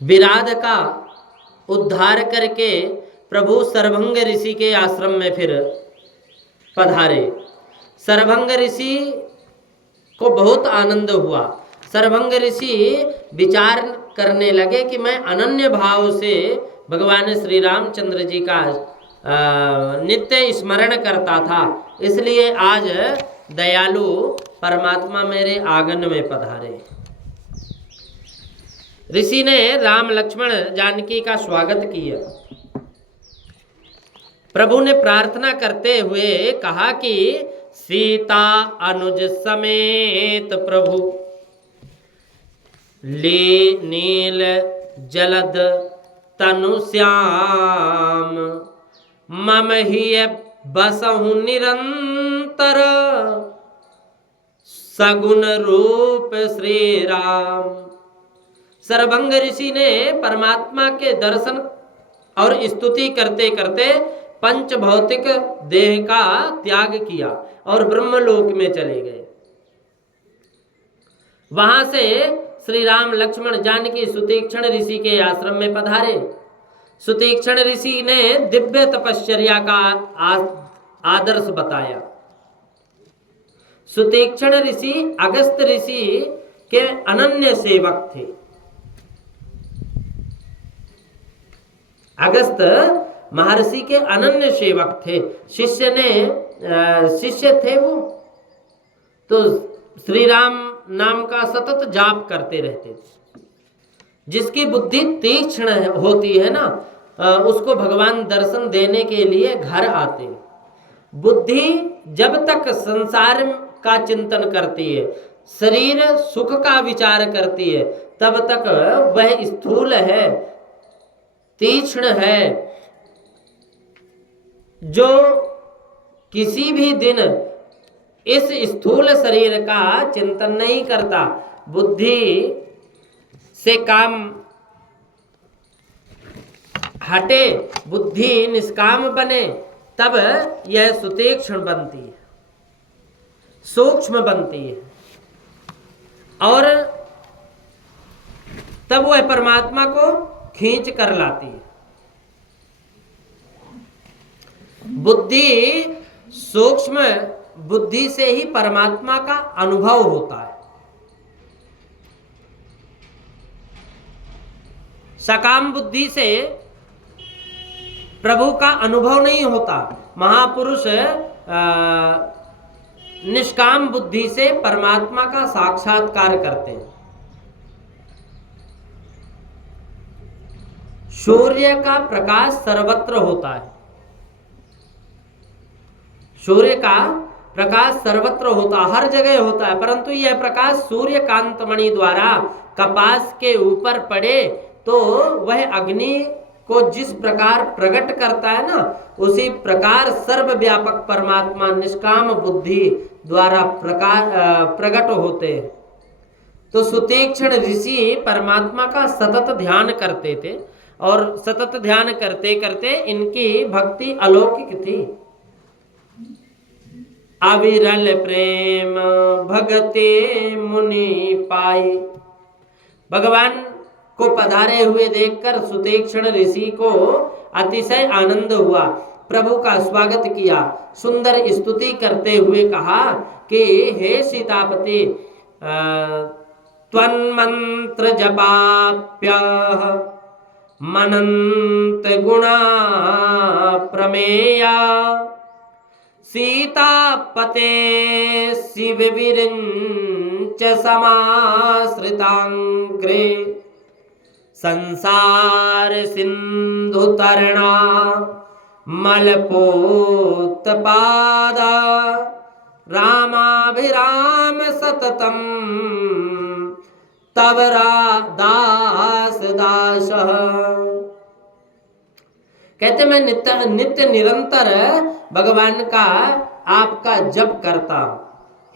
विराध का उद्धार करके प्रभु सरभंग ऋषि के आश्रम में फिर पधारे। सरभंग ऋषि को बहुत आनंद हुआ। सरभंग ऋषि विचार करने लगे कि मैं अनन्य भाव से भगवान श्री रामचंद्र जी का नित्य स्मरण करता था, इसलिए आज दयालु परमात्मा मेरे आंगन में पधारे। ऋषि ने राम लक्ष्मण जानकी का स्वागत किया। प्रभु ने प्रार्थना करते हुए कहा कि सीता अनुज समेत प्रभु ले नील जलद तनु श्याम मम ही बसहु निरंतर सगुण रूप श्री राम। सरभंग ऋषि ने परमात्मा के दर्शन और स्तुति करते करते पंच भौतिक देह का त्याग किया और ब्रह्मलोक में चले गए। वहां से श्री राम लक्ष्मण जानकी सुतीक्षण ऋषि के आश्रम में पधारे। सुतीक्षण ऋषि ने दिव्य तपश्चर्या का आदर्श बताया। सुतीक्षण ऋषि अगस्त ऋषि के अनन्य सेवक थे। अगस्त महर्षि के अनन्य सेवक थे। शिष्य थे वो, तो श्री राम नाम का सतत जाप करते रहते थे। जिसकी बुद्धि तीक्ष्ण होती है ना, उसको भगवान दर्शन देने के लिए घर आते। बुद्धि जब तक संसार का चिंतन करती है, शरीर सुख का विचार करती है, तब तक वह स्थूल है, तीक्ष्ण है। जो किसी भी दिन इस स्थूल शरीर का चिंतन नहीं करता, बुद्धि से काम हटे, बुद्धि निष्काम बने, तब यह सुतीक्ष्ण बनती है, सूक्ष्म बनती है और तब वह परमात्मा को खींच कर लाती है। बुद्धि सूक्ष्म बुद्धि से ही परमात्मा का अनुभव होता है। सकाम बुद्धि से प्रभु का अनुभव नहीं होता। महापुरुष निष्काम बुद्धि से परमात्मा का साक्षात्कार करते हैं। सूर्य का प्रकाश सर्वत्र होता है। सूर्य का प्रकाश सर्वत्र होता, हर जगह होता है, परंतु यह प्रकाश सूर्य कांतमणि द्वारा कपास के ऊपर पड़े तो वह अग्नि को जिस प्रकार प्रकट करता है ना, उसी प्रकार सर्वव्यापक परमात्मा निष्काम बुद्धि द्वारा प्रकट होते हैं। तो सुतीक्षण ऋषि परमात्मा का सतत ध्यान करते थे और सतत ध्यान करते करते इनकी भक्ति अलौकिक थी। अविरल प्रेम भगते मुनि पाई। भगवान को पधारे हुए देखकर सुतीक्षण ऋषि को अतिशय आनंद हुआ। प्रभु का स्वागत किया, सुंदर स्तुति करते हुए कहा कि हे सीतापति, त्वन्मंत्र जपाप्य मनंत गुणा प्रमेया सीतापते शिव विरिंच समाश्रितांग्रे संसार सिंधु तरणा मलपोत पादा रामाभिराम सततम तव दास दास। कहते मैं नित्य निरंतर भगवान का आपका जप करता हूं।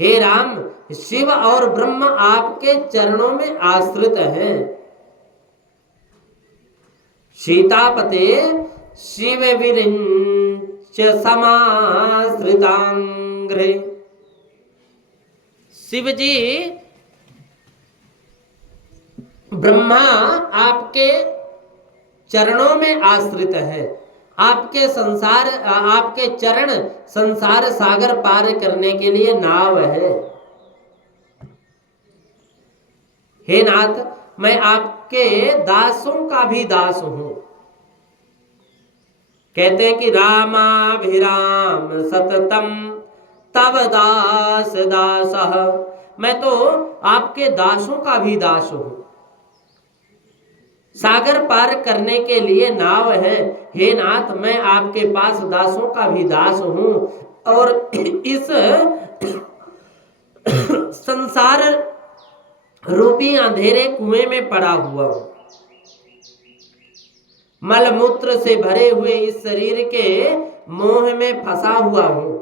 हे राम, शिव और ब्रह्म आपके चरणों में आश्रित हैं। सीतापते शिव विरिंच समाश्रितांग्रे। शिव जी ब्रह्मा आपके चरणों में आश्रित है। आपके चरण संसार सागर पार करने के लिए नाव है। हे नाथ, मैं आपके दासों का भी दास हूं। कहते हैं कि रामाभिराम सततम तव दास दासः। मैं तो आपके दासों का भी दास हूं। सागर पार करने के लिए नाव है। हे नाथ, मैं आपके पास दासों का भी दास हूं और इस संसार रूपी अंधेरे कुएं में पड़ा हुआ हूं। मलमूत्र से भरे हुए इस शरीर के मोह में फंसा हुआ हूं,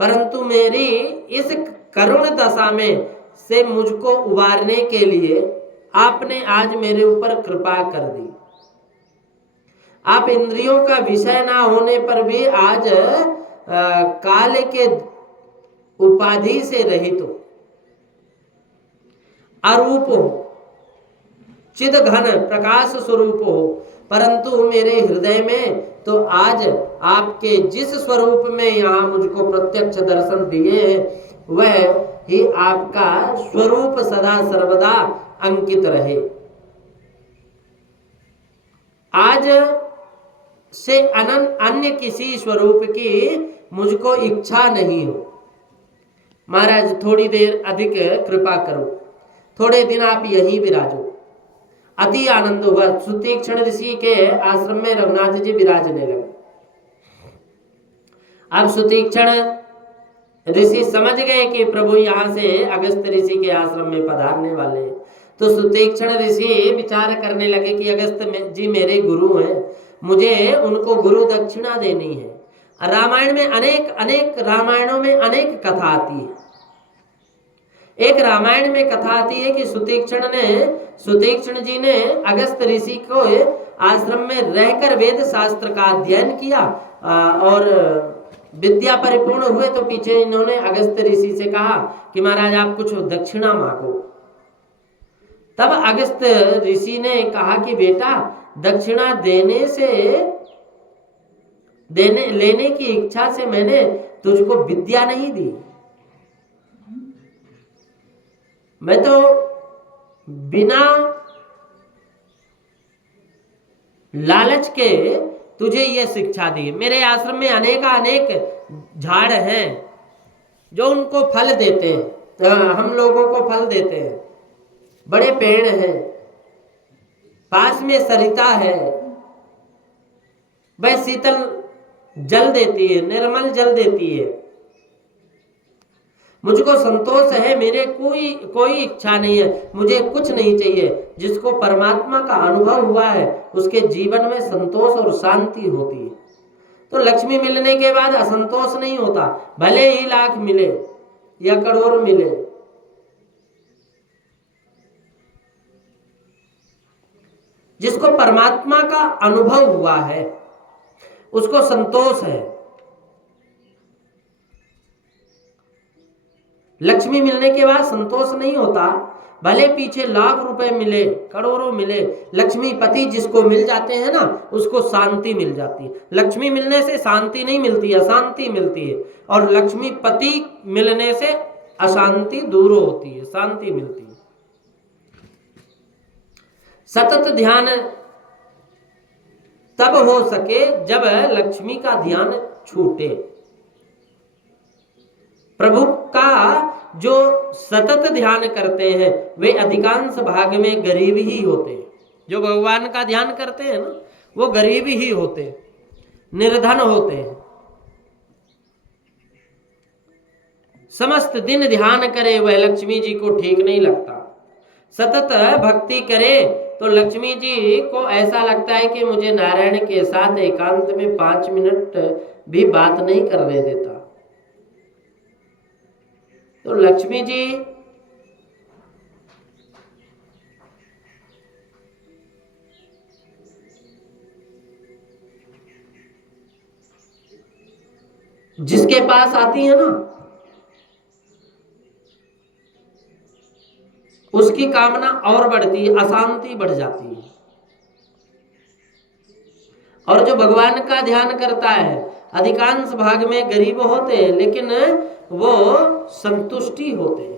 परंतु मेरी इस करुण दशा में से मुझको उबारने के लिए आपने आज मेरे ऊपर कृपा कर दी। आप इंद्रियों का विषय ना होने पर भी आज काल के उपाधि से रहित हो, अरूप हो, चिद घन प्रकाश स्वरूप हो, परंतु मेरे हृदय में तो आज आपके जिस स्वरूप में यहाँ मुझको प्रत्यक्ष दर्शन दिए हैं वह ही आपका स्वरूप सदा सर्वदा अंकित रहे। आज से अन्य किसी स्वरूप की मुझको इच्छा नहीं हो। महाराज थोड़ी देर अधिक कृपा करो, थोड़े दिन आप यहीं विराजो। अति आनंद हुआ। सुतीक्ष्ण ऋषि के आश्रम में रघुनाथ जी विराजने लगे। अब सुतीक्ष्ण ऋषि समझ गए कि प्रभु यहाँ से अगस्त ऋषि के आश्रम में पधारने वाले हैं। तो सुतीक्ष्ण ऋषि विचार करने लगे कि अगस्त जी मेरे गुरु हैं, मुझे उनको गुरु दक्षिणा देनी है। रामायण में रामायणों में अनेक कथा आती है। एक रामायण में कथा आती है कि सुतीक्ष्ण जी ने अगस्त ऋषि को आश्रम में रहकर वेद शास्त्र का अध्ययन किया और विद्या परिपूर्ण हुए। तो पीछे इन्होंने अगस्त ऋषि से कहा कि महाराज आप कुछ दक्षिणा मांगो। तब अगस्त ऋषि ने कहा कि बेटा, दक्षिणा लेने की इच्छा से मैंने तुझको विद्या नहीं दी। मैं तो बिना लालच के तुझे ये शिक्षा दी। मेरे आश्रम में अनेक झाड़ हैं जो उनको फल देते हैं, हम लोगों को फल देते हैं। बड़े पेड़ हैं, पास में सरिता है, वह शीतल जल देती है, निर्मल जल देती है। मुझको संतोष है, मेरे कोई इच्छा नहीं है, मुझे कुछ नहीं चाहिए। जिसको परमात्मा का अनुभव हुआ है उसके जीवन में संतोष और शांति होती है। तो लक्ष्मी मिलने के बाद असंतोष नहीं होता, भले ही लाख मिले या करोड़ मिले। जिसको परमात्मा का अनुभव हुआ है उसको संतोष है। लक्ष्मी मिलने के बाद संतोष नहीं होता, भले पीछे लाख रुपए मिले, करोड़ों मिले। लक्ष्मी पति जिसको मिल जाते हैं ना उसको शांति मिल जाती है। लक्ष्मी मिलने से शांति नहीं मिलती, अशांति मिलती है। और लक्ष्मी पति मिलने से अशांति दूर होती है, शांति मिलती है। सतत ध्यान तब हो सके जब लक्ष्मी का ध्यान छूटे। प्रभु का जो सतत ध्यान करते हैं वे अधिकांश भाग में गरीब ही होते हैं। जो भगवान का ध्यान करते हैं ना वो गरीब ही होते हैं, निर्धन होते हैं। समस्त दिन ध्यान करे वह लक्ष्मी जी को ठीक नहीं लगता। सतत भक्ति करे तो लक्ष्मी जी को ऐसा लगता है कि मुझे नारायण के साथ एकांत में 5 मिनट भी बात नहीं करने देता। तो लक्ष्मी जी जिसके पास आती है ना उसकी कामना और बढ़ती है, अशांति बढ़ जाती है। और जो भगवान का ध्यान करता है, अधिकांश भाग में गरीब होते हैं लेकिन वो संतुष्टि होते हैं।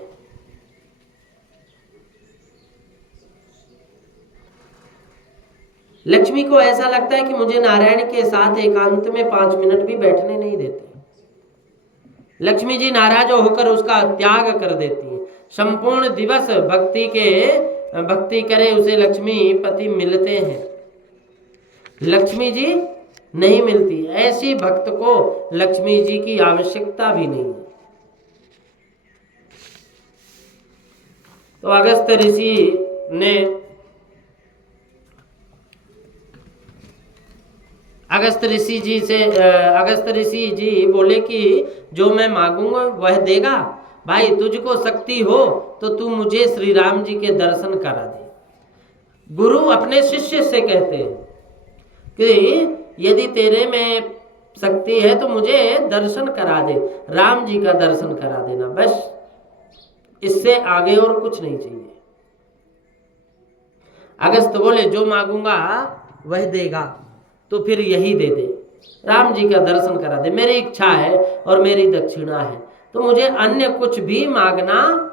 लक्ष्मी को ऐसा लगता है कि मुझे नारायण के साथ एकांत में 5 मिनट भी बैठने नहीं देते। लक्ष्मी जी नाराज होकर उसका त्याग कर देती है। संपूर्ण दिवस भक्ति करे उसे लक्ष्मी पति मिलते हैं, लक्ष्मी जी नहीं मिलती। ऐसी भक्त को लक्ष्मी जी की आवश्यकता भी नहीं है। तो अगस्त अगस्त ऋषि जी बोले कि जो मैं मांगूंगा वह देगा। भाई तुझको शक्ति हो तो तू मुझे श्री राम जी के दर्शन करा दे। गुरु अपने शिष्य से कहते हैं कि यदि तेरे में शक्ति है तो मुझे दर्शन करा दे, राम जी का दर्शन करा देना, बस इससे आगे और कुछ नहीं चाहिए। अगस्त बोले जो मांगूंगा वह देगा, तो फिर यही दे दे, राम जी का दर्शन करा दे। मेरी इच्छा है और मेरी दक्षिणा है, तो मुझे अन्य कुछ भी मांगना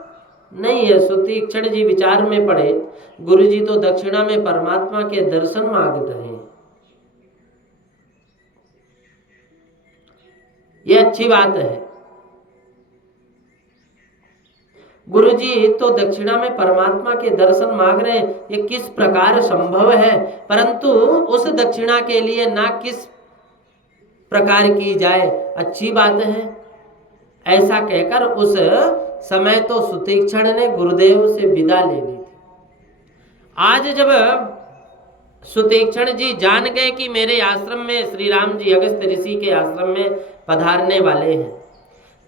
नहीं है। सुतीक्षण जी विचार में पड़े, गुरु जी तो दक्षिणा में परमात्मा के दर्शन मांग रहे हैं। ये अच्छी बात है। गुरु जी तो दक्षिणा में परमात्मा के दर्शन मांग रहे हैं, ये किस प्रकार संभव है। परंतु उस दक्षिणा के लिए ना किस प्रकार की जाए, अच्छी बात है। ऐसा कहकर उस समय तो सुतीक्षण ने गुरुदेव से विदा ले ली थी। आज जब सुतीक्षण जी जान गए कि मेरे आश्रम में श्री राम जी अगस्त ऋषि के आश्रम में पधारने वाले हैं,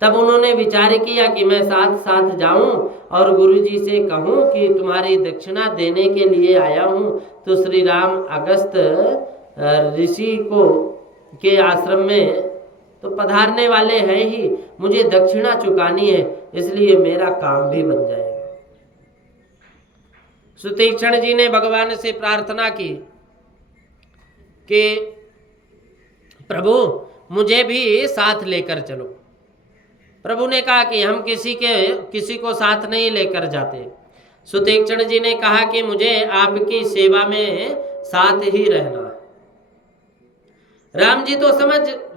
तब उन्होंने विचार किया कि मैं साथ साथ जाऊं और गुरु जी से कहूं कि तुम्हारी दक्षिणा देने के लिए आया हूं। तो श्री राम अगस्त ऋषि को के आश्रम में तो पधारने वाले हैं ही, मुझे दक्षिणा चुकानी है, इसलिए मेरा काम भी बन जाएगा। सुतीक्षण जी ने भगवान से प्रार्थना की कि प्रभु मुझे भी साथ लेकर चलो। प्रभु ने कहा कि हम किसी को साथ नहीं लेकर जाते। सुतीक्षण जी ने कहा कि मुझे आपकी सेवा में साथ ही रहना है। राम जी तो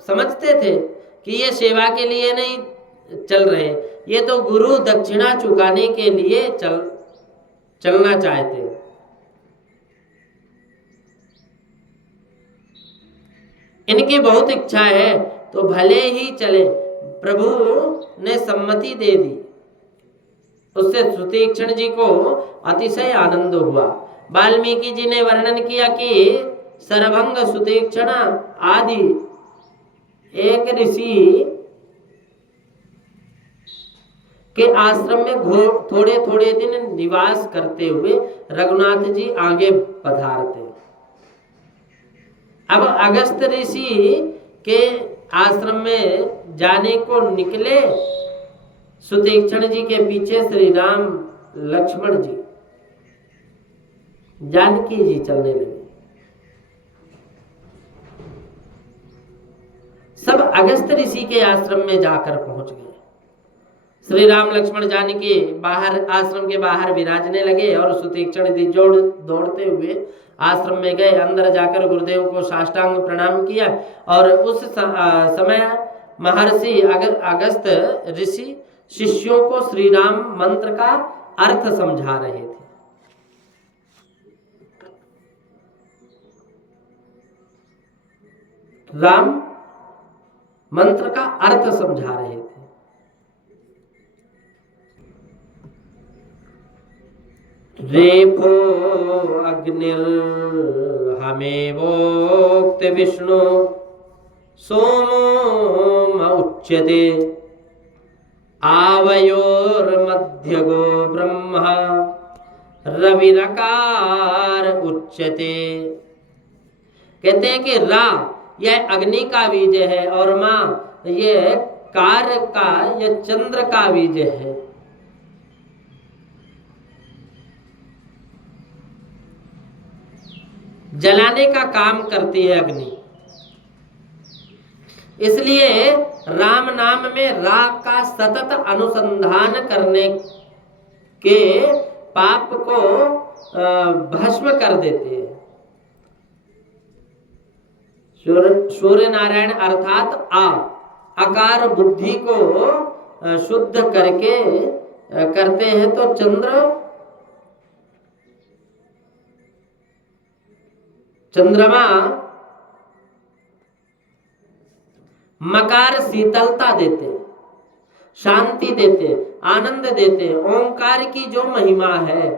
समझते थे कि ये सेवा के लिए नहीं चल रहे, ये तो गुरु दक्षिणा चुकाने के लिए चलना चाहते हैं। इनकी बहुत इच्छा है तो भले ही चले। प्रभु ने सम्मति दे दी। उससे सुतीक्षण जी को अतिशय आनंद हुआ। वाल्मीकि जी ने वर्णन किया कि सरभंग सुतीक्षण आदि एक ऋषि के आश्रम में थोड़े थोड़े दिन निवास करते हुए रघुनाथ जी आगे पधारते। अब अगस्त ऋषि के आश्रम में जाने को निकले। सुतीक्षण जी के पीछे श्री राम लक्ष्मण जी, जानकी जी चलने लगे। सब अगस्त ऋषि के आश्रम में जाकर पहुंच गए। श्री राम लक्ष्मण जानकी बाहर आश्रम के बाहर विराजने लगे और सुतीक्षण जी दौड़ते हुए आश्रम में गए। अंदर जाकर गुरुदेव को साष्टांग प्रणाम किया और उस समय महर्षि अगस्त ऋषि शिष्यों को श्री राम मंत्र का अर्थ समझा रहे थे। राम मंत्र का अर्थ समझा रहे थे। रेफो अग्निर्हमेवोक्त विष्णु सोमो उच्यते आवयोर्मध्यगो ब्रह्मा रविरकार उच्यते। कहते हैं कि रा यह अग्नि का बीज है और मां यह कार का यह चंद्र का बीज है। जलाने का काम करती है अग्नि। इसलिए राम नाम में राग का सतत अनुसंधान करने के पाप को भस्म कर देते हैं। सूर्य नारायण अर्थात आकार बुद्धि को शुद्ध करके करते हैं तो चंद्रमा मकार शीतलता देते, शांति देते, आनंद देते। ओंकार की जो महिमा है,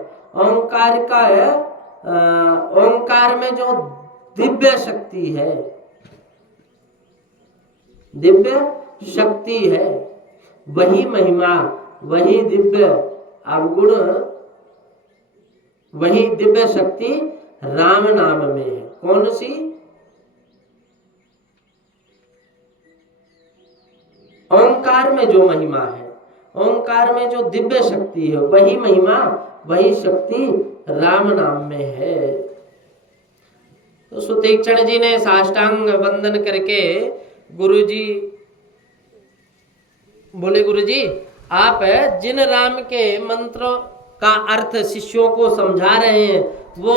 ओंकार में जो दिव्य शक्ति है, दिव्य शक्ति है, वही महिमा, वही दिव्य अवगुण, वही दिव्य शक्ति राम नाम में है। कौन सी? ओंकार में जो महिमा है, ओंकार में जो दिव्य शक्ति है, वही महिमा, वही शक्ति राम नाम में है। तो सुतीक्षण जी ने साष्टांग वंदन करके गुरुजी बोले, गुरुजी आप जिन राम के मंत्र का अर्थ शिष्यों को समझा रहे हैं, वो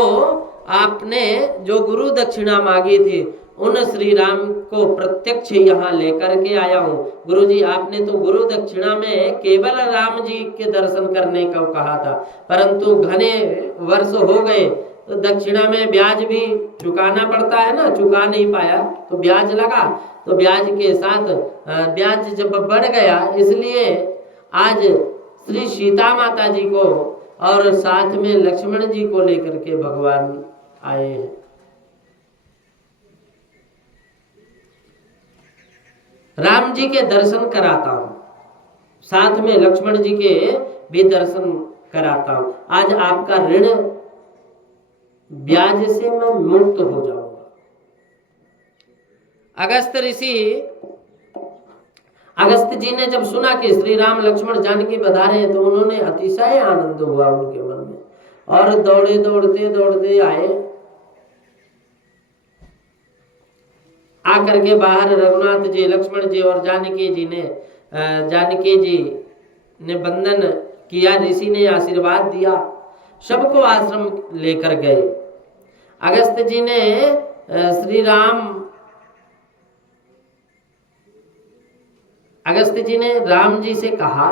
आपने जो गुरु दक्षिणा मांगी थी, उन श्री राम को प्रत्यक्ष यहाँ लेकर के आया हूँ। गुरुजी आपने तो गुरु दक्षिणा में केवल राम जी के दर्शन करने को कहा था, परंतु घने वर्ष हो गए तो दक्षिणा में ब्याज भी चुकाना पड़ता है ना, चुका नहीं पाया तो ब्याज लगा, तो ब्याज के साथ ब्याज जब बढ़ गया, इसलिए आज श्री सीता माता जी को और साथ में लक्ष्मण जी को लेकर के भगवान आए हैं। राम जी के दर्शन कराता हूं, साथ में लक्ष्मण जी के भी दर्शन कराता हूं। आज आपका ऋण ब्याज से मैं मुक्त हो जाऊंगा। अगस्त जी ने जब सुना कि श्री राम लक्ष्मण जानकी पधारे हैं, तो उन्होंने अतिशय आनंद हुआ उनके मन में, और दौड़े दौड़ते दौड़ते आए। आकर के बाहर रघुनाथ जी, लक्ष्मण जी और जानकी जी ने वंदन किया, ऋषि ने आशीर्वाद दिया, सबको आश्रम लेकर गए। अगस्त जी ने राम जी से कहा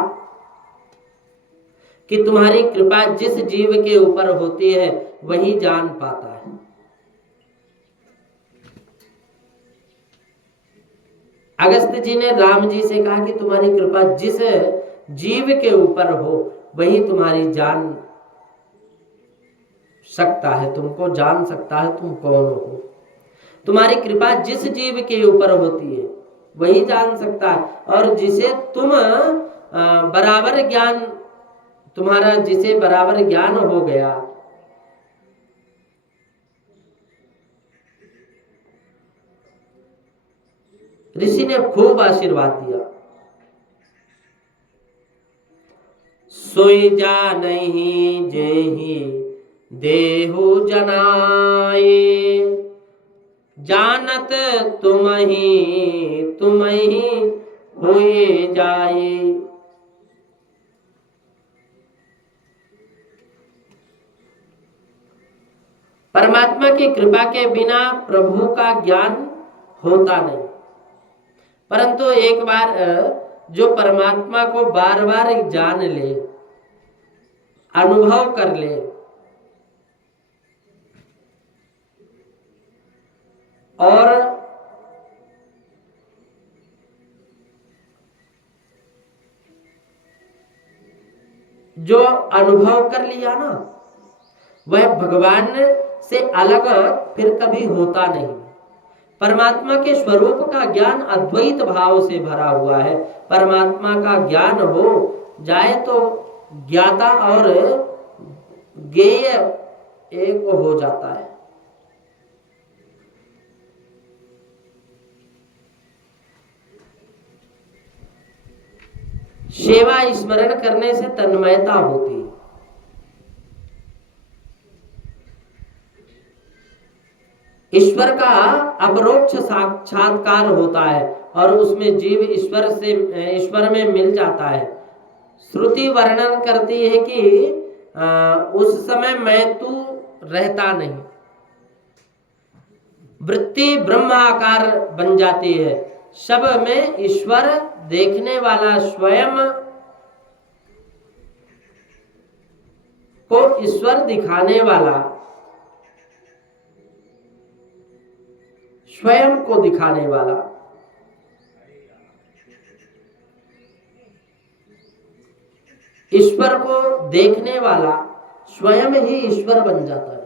कि तुम्हारी कृपा जिस जीव के ऊपर होती है वही जान पाता है। अगस्त जी ने राम जी से कहा कि तुम्हारी कृपा जिस जीव के ऊपर हो वही तुम्हारी जान सकता है, तुमको जान सकता है तुम कौन हो। तुम्हारी कृपा जिस जीव के ऊपर होती है वही जान सकता है, और जिसे तुम बराबर ज्ञान, तुम्हारा जिसे बराबर ज्ञान हो गया, ऋषि ने खूब आशीर्वाद दिया। सोई जा नहीं जेहि देहु जनाए, जानत तुम ही होए जाए। परमात्मा की कृपा के बिना प्रभु का ज्ञान होता नहीं, परंतु एक बार जो परमात्मा को बार बार जान ले, अनुभव कर ले, और जो अनुभव कर लिया ना, वह भगवान से अलग फिर कभी होता नहीं। परमात्मा के स्वरूप का ज्ञान अद्वैत भाव से भरा हुआ है। परमात्मा का ज्ञान हो जाए तो ज्ञाता और ज्ञेय एक हो जाता है। सेवा स्मरण करने से तन्मयता होती है। ईश्वर का अपरोक्ष साक्षात्कार होता है और उसमें जीव ईश्वर में मिल जाता है। श्रुति वर्णन करती है कि उस समय मैं तू रहता नहीं, वृत्ति ब्रह्माकार बन जाती है। सब में ईश्वर देखने वाला, स्वयं को ईश्वर दिखाने वाला, स्वयं को दिखाने वाला, ईश्वर को देखने वाला स्वयं ही ईश्वर बन जाता है,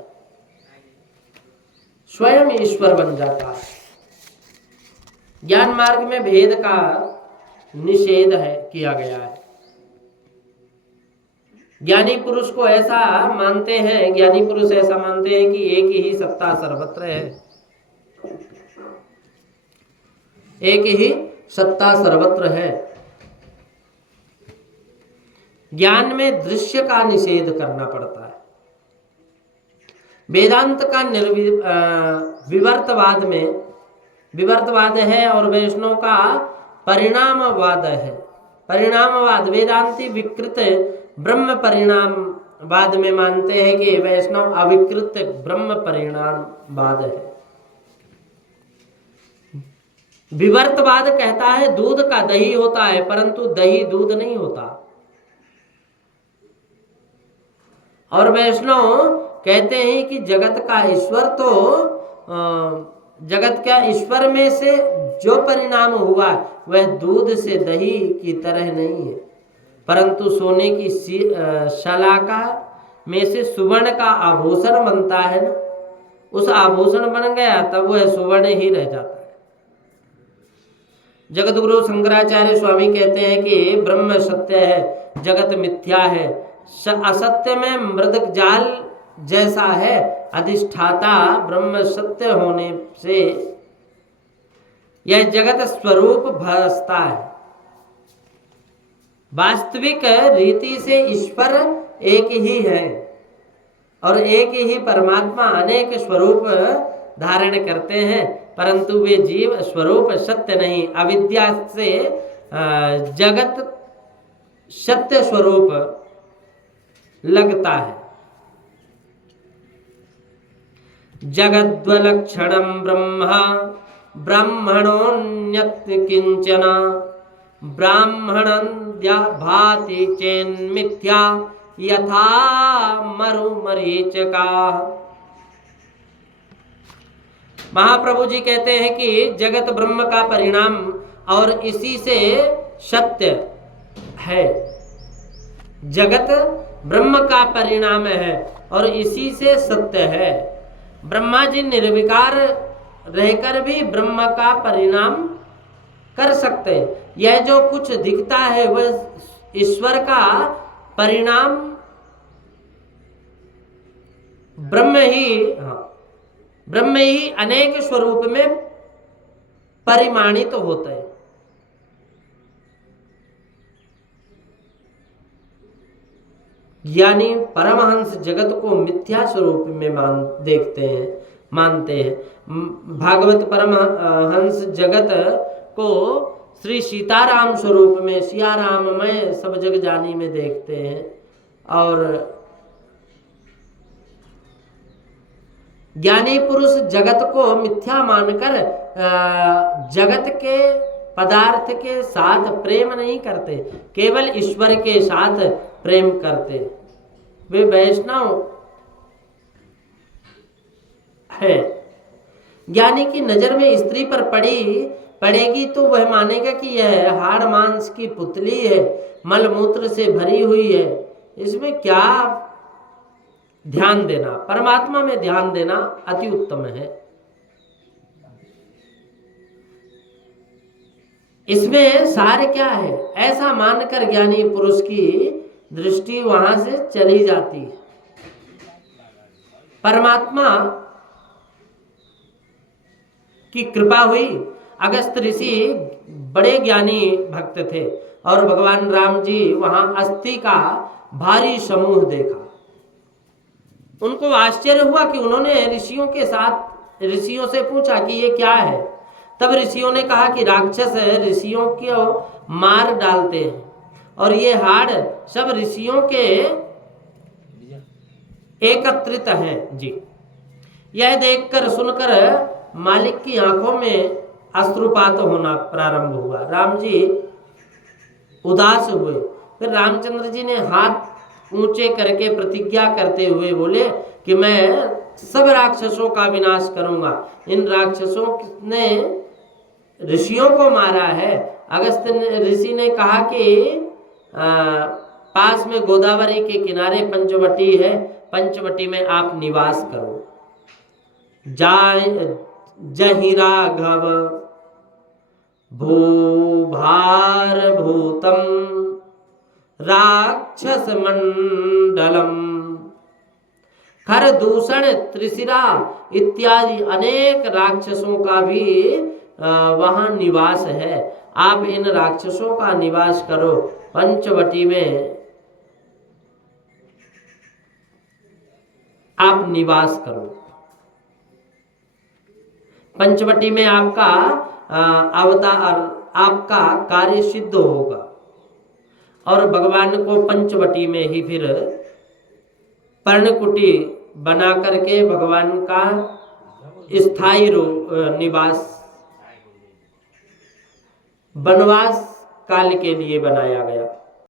स्वयं ईश्वर बन जाता है। ज्ञान मार्ग में भेद का निषेध है, किया गया है। ज्ञानी पुरुष को ऐसा मानते हैं, ज्ञानी पुरुष ऐसा मानते हैं कि एक ही सत्ता सर्वत्र है, एक ही सत्ता सर्वत्र है। ज्ञान में दृश्य का निषेध करना पड़ता है। वेदांत का विवर्तवाद में विवर्तवाद है और वैष्णव का परिणामवाद है। परिणामवाद, वेदांती विकृत ब्रह्म परिणामवाद में मानते हैं कि वैष्णव अविकृत ब्रह्म परिणामवाद है। विवर्तवाद कहता है दूध का दही होता है, परंतु दही दूध नहीं होता। और वैष्णव कहते हैं कि जगत का ईश्वर तो जगत का ईश्वर में से जो परिणाम हुआ वह दूध से दही की तरह नहीं है, परंतु सोने की शलाका में से सुवर्ण का आभूषण बनता है ना, उस आभूषण बन गया तब वह सुवर्ण ही रह जाता है। जगत गुरु शंकराचार्य स्वामी कहते हैं कि ब्रह्म सत्य है, जगत मिथ्या है, असत्य में मृदक जाल जैसा है, अधिष्ठाता ब्रह्म सत्य होने से यह जगत स्वरूप भासता है। वास्तविक रीति से ईश्वर एक ही है और एक ही परमात्मा अनेक स्वरूप धारण करते हैं, परंतु वे जीव स्वरूप सत्य नहीं, अविद्या से जगत सत्य स्वरूप लगता है। जगद्वलक्षणं ब्रह्म ब्रह्मणोऽन्यत् किंचन ब्राह्मणं भाति चेन्मिथ्या यथा मरुमरीचिका। महाप्रभु जी कहते हैं कि जगत ब्रह्म का परिणाम और इसी से सत्य है। जगत ब्रह्म का परिणाम है और इसी से सत्य है। ब्रह्मा जी निर्विकार रहकर भी ब्रह्म का परिणाम कर सकते हैं। यह जो कुछ दिखता है वह ईश्वर का परिणाम ब्रह्म ही अनेक स्वरूप में परिमाणित होते हैं। यानी परमहंस जगत को मिथ्या स्वरूप में मानते हैं। भागवत परमहंस जगत को श्री सीताराम स्वरूप में, सिया राम में सब जग जानी में देखते हैं। और ज्ञानी पुरुष जगत को मिथ्या मानकर जगत के पदार्थ के साथ प्रेम नहीं करते, केवल ईश्वर के साथ प्रेम करते। वे वैष्णव है। ज्ञानी की नजर में स्त्री पर पड़ेगी तो वह मानेगा कि यह हाड़ मांस की पुतली है, मलमूत्र से भरी हुई है, इसमें क्या ध्यान देना। परमात्मा में ध्यान देना अति उत्तम है। इसमें सार क्या है, ऐसा मानकर ज्ञानी पुरुष की दृष्टि वहां से चली जाती है। परमात्मा की कृपा हुई। अगस्त ऋषि बड़े ज्ञानी भक्त थे और भगवान राम जी वहां अस्थि का भारी समूह देखा। उनको आश्चर्य हुआ कि उन्होंने ऋषियों के साथ ऋषियों से पूछा कि ये क्या है। तब ऋषियों ने कहा कि राक्षस ऋषियों को मार डालते हैं और ये हाड़ सब ऋषियों के एकत्रित हैं जी। यह देखकर सुनकर मालिक की आंखों में अश्रुपात होना प्रारंभ हुआ। राम जी उदास हुए। फिर रामचंद्र जी ने हाथ ऊंचे करके प्रतिज्ञा करते हुए बोले कि मैं सब राक्षसों का विनाश करूंगा। इन राक्षसों ने ऋषियों को मारा है। अगस्त ऋषि ने कहा कि पास में गोदावरी के किनारे पंचवटी है, पंचवटी में आप निवास करो। जहि राघव भूभार भूतम राक्षस मंडलम। खर दूषण त्रिशिरा इत्यादि अनेक राक्षसों का भी वहां निवास है। आप इन राक्षसों का निवास करो। पंचवटी में आप निवास करो। पंचवटी में आपका अवतार, आपका कार्य सिद्ध होगा और भगवान को पंचवटी में ही फिर पर्णकुटी बना करके भगवान का स्थायी निवास वनवास काल के लिए बनाया गया।